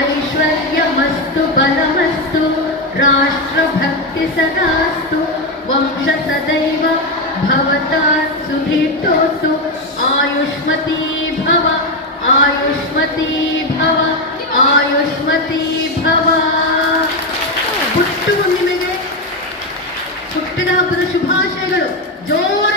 ಐಶ್ವರ್ಯಮಸ್ತು ಬಲಮಸ್ತು ರಾಷ್ಟ್ರಭಕ್ತಿ ಸದಾಸ್ತು ವಂಶ ಸದೈವ ಭವತಾ ಸುಧೀರ್ಷೋಸ್ತು ಆಯುಷ್ಮತೀ ಭವ ಆಯುಷ್ಮತೀ ಭವ ಆಯುಷ್ಮತೀ ಭವ. ಹುಟ್ಟು ಹುಣ್ಣಿಮೆಗೆ ಹುಟ್ಟಿದ ಹಬ್ಬದ ಶುಭಾಶಯಗಳು. ಜೋರ